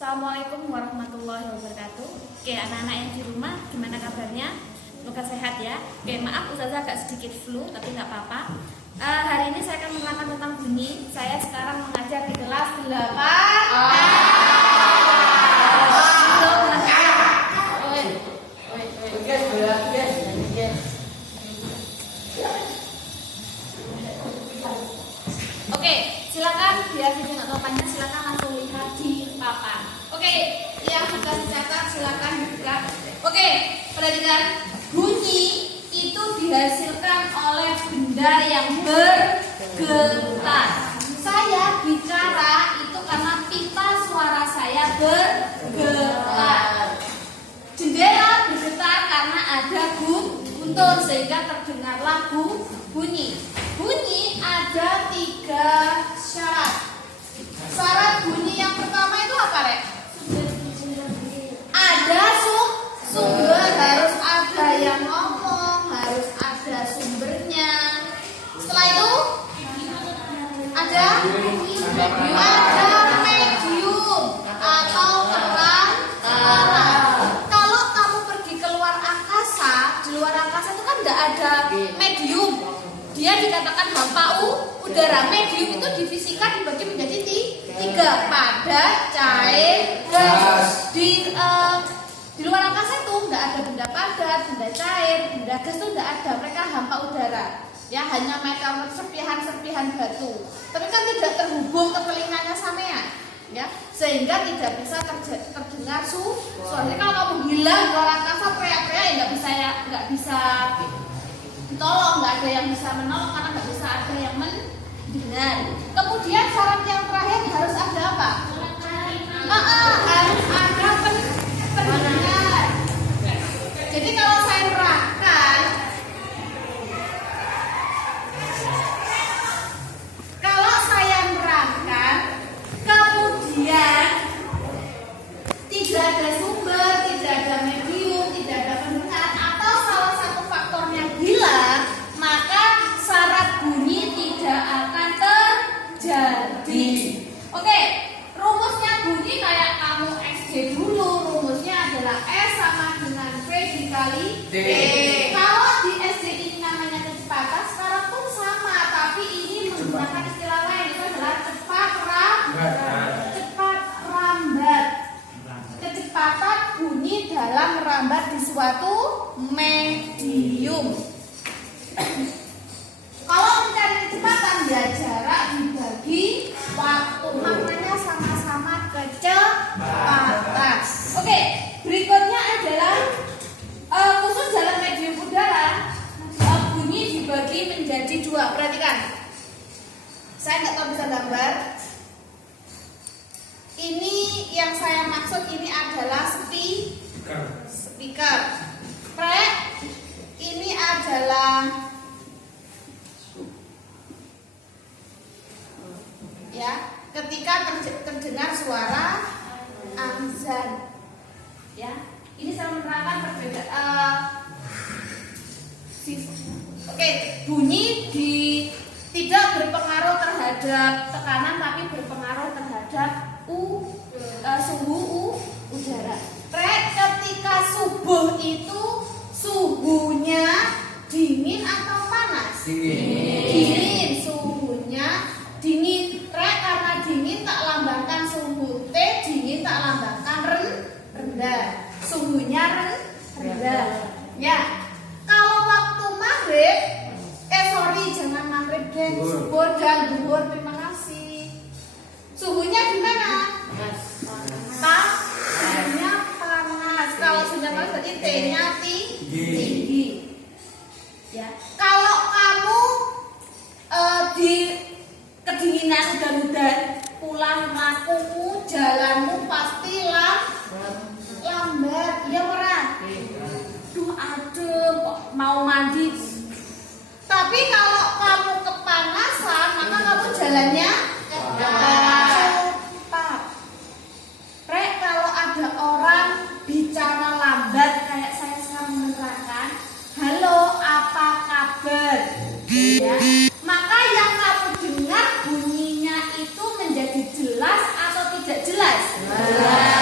Assalamualaikum warahmatullahi wabarakatuh. Oke, anak-anak yang di rumah, gimana kabarnya? Semoga sehat ya. Oke, maaf Ustazah agak sedikit flu, tapi nggak apa-apa. Hari ini saya akan menerangkan tentang bunyi. Saya sekarang mengajar di kelas 8. Oke, silakan biar video nggak terlalu panjang, silakan langsung lihat di papan. Oke, yang sudah dicatat silakan dibuka. Oke, perhatikan, bunyi itu dihasilkan oleh benda yang bergetar. Saya bicara itu karena pipa suara saya bergetar. Jendela bergetar karena ada guntur sehingga terdengarlah bunyi. Bunyi ada 3 syarat. Syarat bunyi yang pertama itu apa, Rek? Ada sumber, harus ada yang ngomong, harus ada sumbernya. Setelah itu ada medium atau terang. Kalau kamu pergi keluar angkasa, di luar angkasa itu kan tidak ada medium. Dia dikatakan hampa udara. Medium itu divisikan dibagi menjadi 3, padat, cair, gas. Di luar angkasa itu tidak ada benda padat, benda cair, benda gas itu tidak ada. Mereka hampa udara. Ya, hanya meteor, serpihan-serpihan batu. Tapi kan tidak terhubung ke telinganya sampean. Ya, sehingga tidak bisa terdengar suara. Jadi kalau kamu hilang di luar angkasa teriak-teriak ya nggak bisa ditolong, nggak ada yang bisa menolong karena nggak bisa ada yang mendengar. Kemudian syarat yang terakhir harus ada apa? Harus ada pendengar. Jadi kalau saya nerangkan, kemudian tidak ada sumber, tidak ada medium, tidak ada pendengar, atau salah satu faktornya hilang, maka syarat bunyi tidak akan terjadi. Oke, rumusnya bunyi kayak kamu SD dulu, rumusnya adalah S sama dengan V dikali D. Kalau di SD ini namanya kecepatan, sekarang pun sama, tapi ini menggunakan istilah lain, itu adalah cepat rambat. Kecepatan bunyi dalam merambat di suatu medium. Kalau mencari kecepatan ya jarak dibagi waktu, maknanya sama-sama kecepatan. Oke, berikutnya adalah khusus dalam medium udara, bunyi dibagi menjadi 2. Perhatikan, saya nggak tahu bisa gambar. Ini yang saya maksud ini adalah speaker. Rek, ini adalah ya, ketika terdengar suara azan. Ya, ini saya menerangkan perbedaan. Oke, bunyi tidak berpengaruh terhadap tekanan, tapi berpengaruh terhadap suhu udara. Ketika subuh itu suhunya dingin atau panas? Dingin. Suhunya dingin. Karena dingin tak lambangkan suhu T, dingin tak lambangkan rendah. Suhunya rendah. Ya. Kalau waktu maghrib, jangan maghrib deh, subuh dan zuhur, terima kasih. Suhunya gimana? Suhunya panas. Kalau sudah panas berarti T-nya tinggi. Ya. Kalau kamu di kedinginan hujan-hujan, pulang lakumu, jalanmu pasti lambat. Iya merah. Duh adem, kok mau mandi. Tapi kalau kamu kepanasan, maka kamu jalannya cepat. Kalau ada orang bicara lambat kayak saya sekarang menerangkan, halo apa kabar? Ya. Maka yang kamu dengar bunyinya itu menjadi jelas atau tidak jelas? Jelas.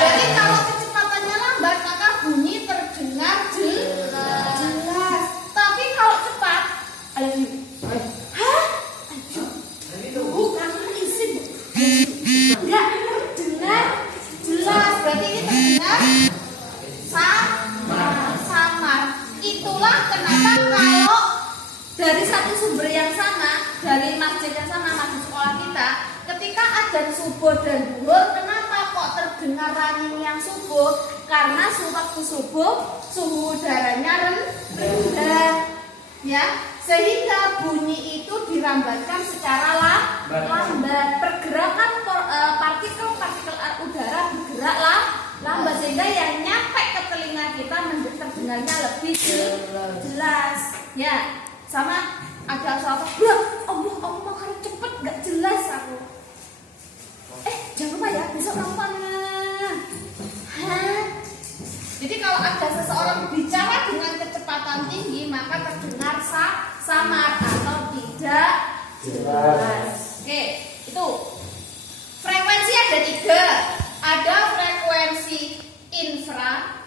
samar. Itulah kenapa kalau dari satu sumber yang sama, dari masjid yang sama, masjid sekolah kita, ketika adzan subuh dan zuhur, kenapa kok terdengar angin yang subuh? Karena waktu subuh suhu udaranya rendah, ya, sehingga bunyi itu dirambatkan secara lambat. Pergerakan partikel udara bergeraklah lambat, sehingga yang nyampe ke telinga kita terdengarnya lebih jelas. Ya, sama ada suara Allah makan cepet gak jelas aku. Jangan lupa ya, besok kapan? Jadi kalau ada seseorang bicara dengan kecepatan tinggi, maka terdengar samar atau tidak jelas. Oke, itu frekuensi ada 3. Ada frekuensi infra,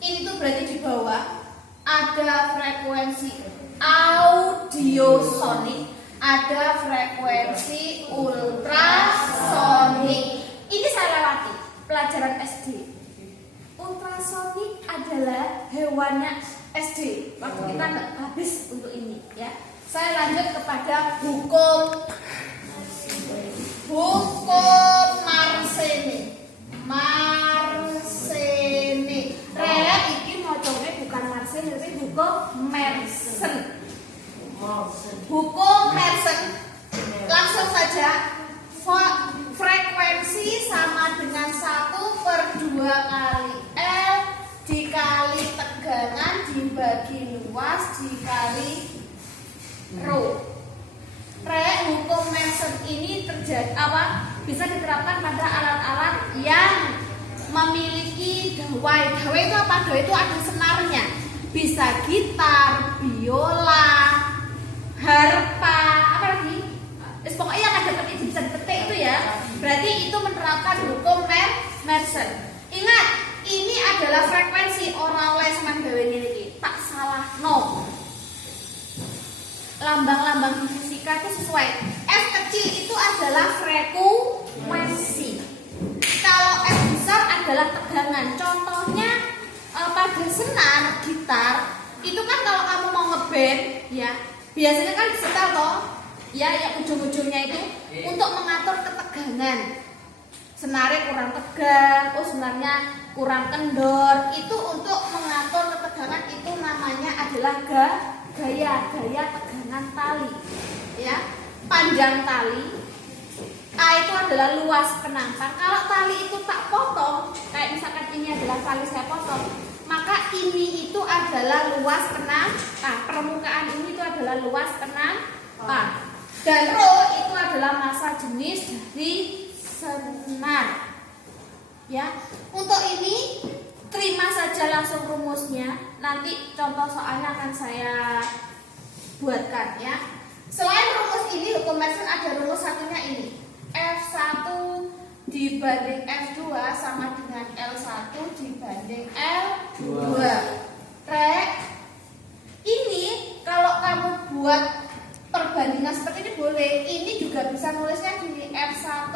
ini tuh berarti di bawah. Ada frekuensi audiosonik, ada frekuensi ultrasonik. Ini saya lewati pelajaran SD. Ultrasonik adalah hewannya SD. Waktu kita nggak habis untuk ini, ya. Saya lanjut kepada hukum Mersenne. Rela iki mocone bukan Mersenne, tapi hukum Mersenne. Hukum Mersenne. Langsung saja. Frekuensi sama dengan 1/2 kali L dikali tegangan dibagi luas dikali rho. Hukum Mersenne ini bisa diterapkan pada alat-alat yang memiliki dawai. Dawai itu apa? Dawai itu ada senarnya. Bisa gitar, biola, harpa, apa lagi? Pokoknya yang ada petik bisa dipetik itu ya. Berarti itu menerapkan hukum Mersenne. Ingat, ini adalah frekuensi orang oleh sama dawai ini. Tak salah, no. Lambang-lambang fisika itu sesuai. F kecil itu adalah frekuensi. Kalau F besar adalah tegangan. Contohnya pada senar gitar itu kan kalau kamu mau ngeband, ya biasanya kan disetel toh, ya yang ujung-ujungnya itu untuk mengatur ketegangan. Senarnya kurang tegang, senarnya kurang kendor. Itu untuk mengatur ketegangan itu namanya adalah gaya tegangan tali, ya. Panjang tali A itu adalah luas penampang. Kalau tali itu tak potong, kayak misalkan ini adalah tali saya potong, maka ini itu adalah luas penampang. Permukaan ini itu adalah luas penampang. Dan rho itu adalah massa jenis dari senar. Ya, untuk ini terima saja langsung rumusnya. Nanti contoh soalnya akan saya buatkan, ya. Selain rumus ini, hukum Mersenne ada rumus satunya ini. F1 dibanding F2 sama dengan L1 dibanding L2. Ini kalau kamu buat perbandingan seperti ini boleh. Ini juga bisa nulisnya gini, F1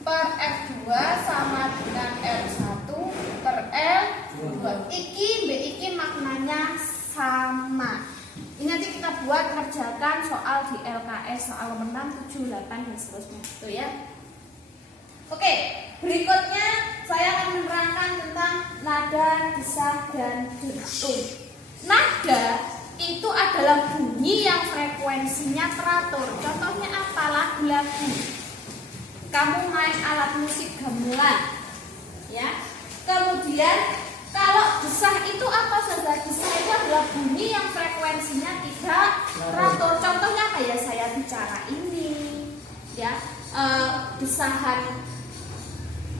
per F2 sama dengan L1 per L2. Iki maknanya sama. Ini nanti kita buat kerjakan soal di LKS, soal nomor 6, 7, 8 dan seterusnya. Tuh ya. Oke, berikutnya saya akan menerangkan tentang nada, desah, dan dentum. Nada itu adalah bunyi yang frekuensinya teratur. Contohnya apa? Lagu-lagu. Kamu main alat musik gamelan, ya. Kemudian kalau desah itu apa saja? Desah itu adalah bunyi yang frekuensinya tidak teratur. Contohnya kayak saya bicara ini, ya, desahan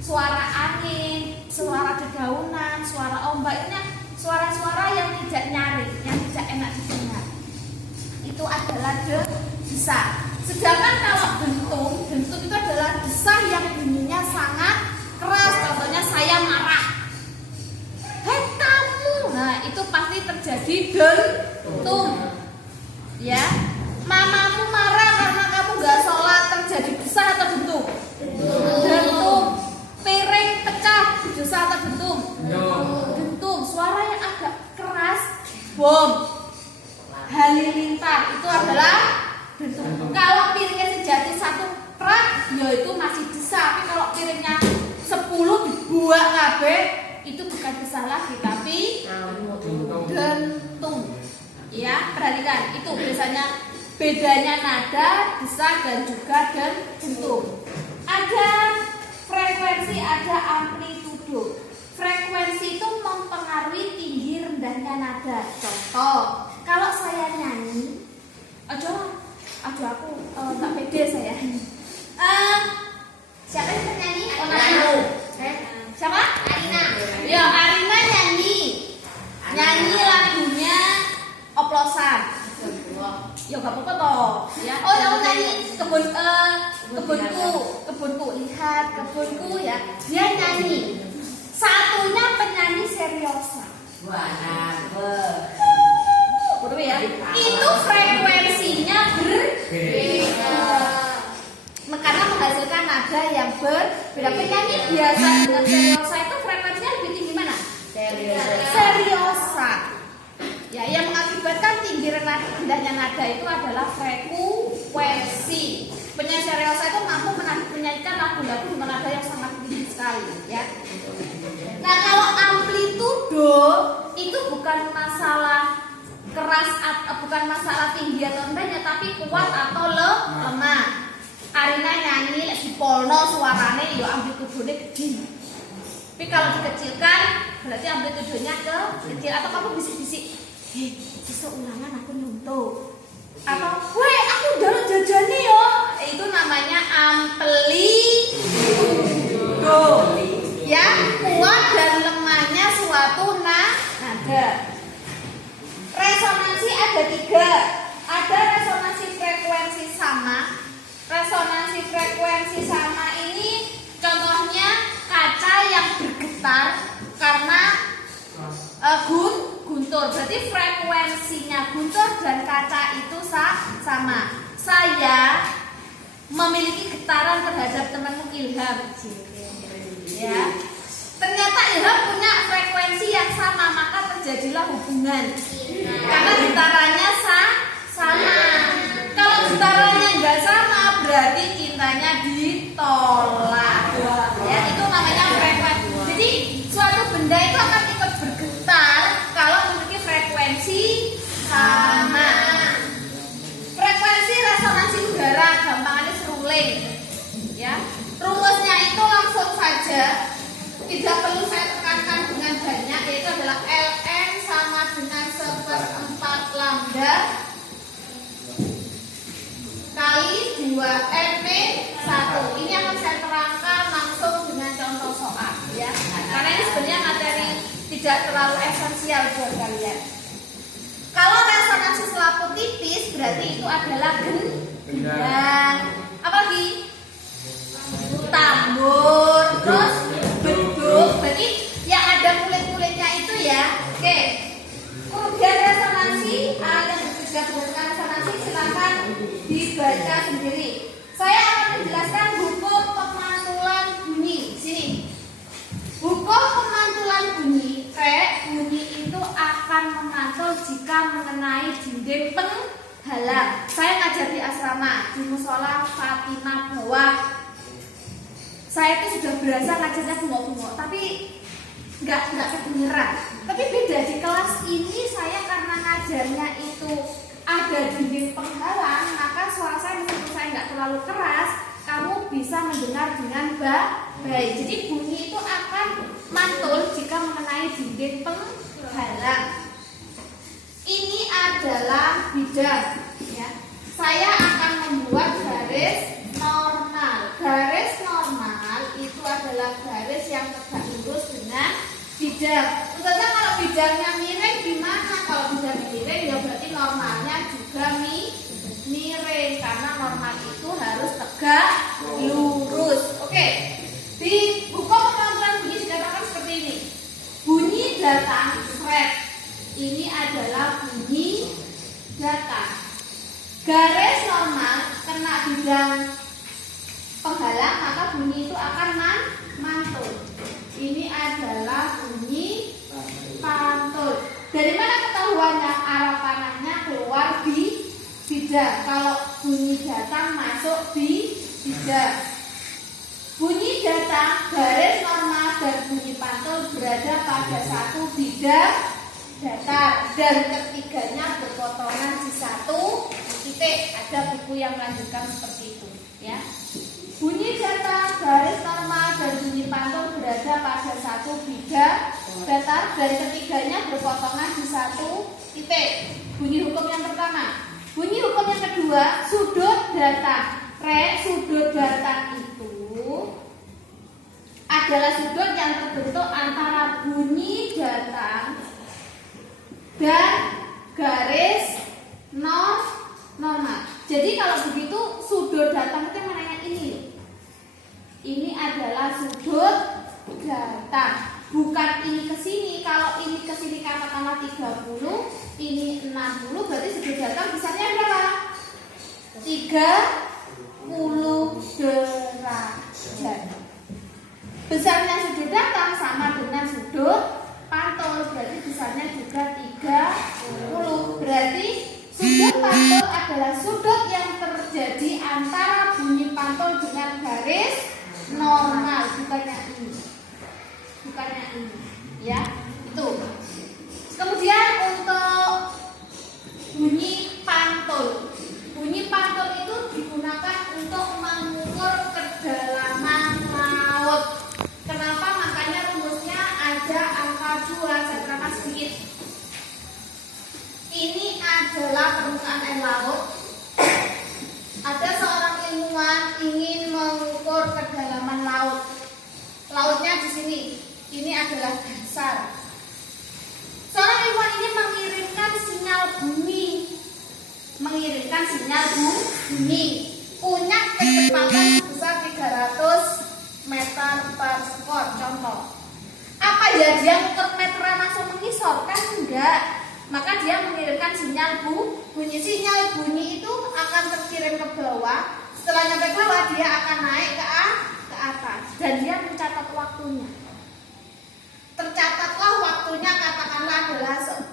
suara angin, suara dedaunan, suara ombak, ini suara-suara yang tidak nyaring, yang tidak enak didengar. Itu adalah desah. Sedangkan kalau dentum itu adalah desah yang bunyinya sangat keras. Contohnya saya marah. Hei kamu, nah itu pasti terjadi dentum, ya. Mamamu marah karena kamu gak sholat, terjadi desah atau dentum? Dentum. Piring pecah, desa atau dentum? Dentum. Suara yang agak keras, bom. Halilintar itu adalah dentum. Kalau piringnya sejati satu prak, ya itu masih desa. Tapi kalau piringnya 10 dibuat kabeh, itu bukan desa lagi, tapi dentum. Ya, perhatikan itu biasanya bedanya nada, desa dan juga dentum. Ada frekuensi, ada amplitudo. Frekuensi itu mempengaruhi tinggi rendahnya nada. Contoh, kalau saya nyanyi, aduh aku tak pede saya. Siapa yang nyanyi? Siapa? Arina. Ya, Arina nyanyi lagunya Oplosan. Ya gak apa-apa toh. Ya. Oh, kamu nyanyi kebunku, lihat kebunku ya. Dia nyanyi. Satunya penyanyi seriosa. Betul ya? Itu frekuensinya berbeda. Karena menghasilkan nada yang berbeda. Penyanyi biasa dengan seriosa itu frekuensinya lebih tinggi mana? Seriosa. Ya, yang mengakibatkan tinggi rendahnya nada itu adalah frekuensi. Penyanyi seriosa itu mampu menyanyikan lagu-lagu dengan nada yang sangat tinggi sekali, ya. Nah, kalau amplitudo itu bukan masalah keras atau bukan masalah tinggi atau rendahnya, tapi kuat atau lemah. Arina nyanyi di polno suarane ya amplitudone gede. Tapi kalau dikecilkan berarti amplitudonya kecil. Atau kamu bisik-bisik, besok ulangan aku nyuntuk. Atau, weh aku udah jajane yo. Itu namanya amplitudo. Ya, kuat dan lemahnya suatu nada. Resonansi ada 3. Ada resonansi frekuensi sama. Resonansi frekuensi sama ini contohnya kaca yang bergetar karena guntur. Berarti frekuensinya guntur dan kaca itu sama. Saya memiliki getaran terhadap temanmu Ilham. Ya. Ternyata Ilham punya frekuensi yang sama, maka terjadilah hubungan. Karena getarannya sama. Kalau getarannya enggak sama, berarti cintanya ditolak. Ya, itu namanya frekuensi. Jadi suatu benda itu akan ikut bergetar kalau memiliki frekuensi sama. Frekuensi resonansi udara gampangannya seruling. Ya. Rumusnya itu langsung saja, tidak perlu saya tekankan dengan banyak, yaitu adalah Ln sama dengan 1/4 lambda kali 2NP1. Ini akan saya terangkan langsung dengan contoh soal, ya. Karena ini sebenarnya materi tidak terlalu esensial buat kalian. Kalau resonansi selaput tipis berarti itu adalah gendang. Apa lagi? Tambur, terus beduk. Berarti yang ada kulit-kulitnya itu ya. Oke. Kemudian resonansi, yang sudah berdasarkan resonansi silakan dibaca sendiri. Saya akan menjelaskan hukum pemantulan bunyi. Sini. Hukum pemantulan bunyi, bunyi itu akan memantul jika mengenai dinding penghalang. Saya ngajar di asrama di musola Fatimah Bawah. Saya itu sudah berasa ngajarnya bungok-bungok, tapi nggak kedengeran. Tapi beda di kelas ini, saya karena ngajarnya itu ada dinding penghalang, maka suara saya meskipun saya nggak terlalu keras, kamu bisa mendengar dengan baik. Jadi bunyi itu akan mantul jika mengenai dinding penghalang. Ini adalah bidang, ya. Saya akan membuat garis normal. Garis normal itu adalah garis yang tegak lurus dengan bidang. Tentunya kalau bidangnya miring gimana? Kalau bidang miring ya berarti normalnya juga miring, karena normal itu harus tegak lurus. Oke. Di hukum pemantulan bunyi dikatakan seperti ini. Bunyi datang sret. Ini adalah bunyi datang. Garis normal kena bidang penghalang, maka bunyi itu akan mantul. Ini ada Dari mana ketahuannya? Arah panahnya keluar di bidang. Kalau bunyi datang masuk di bidang. Bunyi datang, garis normal dan bunyi pantul berada pada satu bidang datar dan ketiganya berpotongan di satu titik. Ada buku yang melanjutkan seperti itu, ya. Bunyi datang, garis normal dan bunyi pantul berada pada satu bidang datar dan ketiganya berpotongan di satu titik. Bunyi hukum yang pertama. Bunyi hukum yang kedua, sudut datang. Sudut datang itu adalah sudut yang terbentuk antara bunyi datang dan garis normal. Jadi kalau begitu sudut datang itu mananya ini. Ini adalah sudut datang. Bukan ini ke sini. Kalau ini ke sini katakanlah 30, ini 60, berarti sudut datang besarnya berapa? 30 derajat. Besarnya sudut datang sama dengan sudut pantul, berarti besarnya juga 30. Berarti sudut pantul adalah sudut yang terjadi antara bunyi pantul dengan garis normal, bukannya ini. Bukannya ini, ya. Itu. Kemudian untuk bunyi pantul. Bunyi pantul itu digunakan untuk mengukur kedalaman laut. Kenapa? Makanya rumusnya ada angka 2. Saya terangkan sedikit. Ini adalah permukaan air laut. Ada seorang ilmuwan ingin mengukur kedalaman laut. Lautnya di sini. Ini adalah dasar. Seorang ilmuwan ini mengirimkan sinyal bunyi. Punya kecepatan sebesar 300 meter per sekon. Contoh. Apa ya dia ngukur meteran langsung mengisor? Kan enggak. Maka dia mengirimkan sinyal bunyi. Sinyal bunyi itu akan terkirim ke bawah. Setelah nyampe bawah dia akan naik ke atas dan dia mencatat waktunya. Tercatatlah waktunya katakanlah adalah 10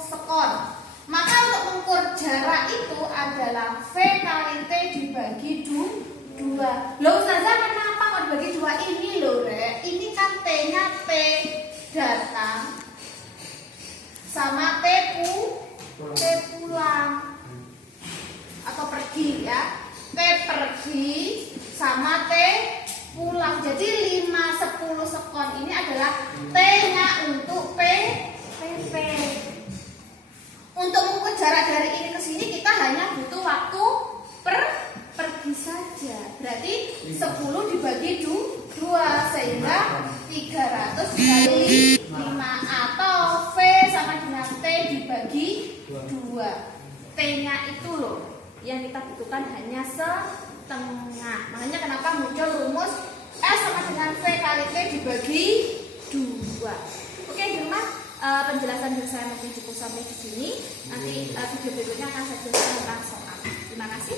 sekon. Maka untuk mengukur jarak itu adalah V kali T dibagi 2. Loh Ustazah, kenapa mau dibagi 2 ini loh, Rek? Ini kan T-nya T datang sama T pulang atau pergi, ya. T pergi sama T pulang. Jadi 5-10 sekon ini adalah T-nya untuk PP. Untuk mengukur jarak dari ini ke sini kita hanya butuh waktu pergi saja. Berarti 10 dibagi 2 sehingga 300 kali 5 atau V sama dengan T dibagi 2. T-nya itu loh yang kita butuhkan hanya setengah. Makanya kenapa muncul rumus S sama dengan V kali T dibagi 2. Oke, teman-teman. Penjelasan dari saya mungkin cukup sampai di sini. Nanti video berikutnya akan saya jelaskan tentang soal. Terima kasih.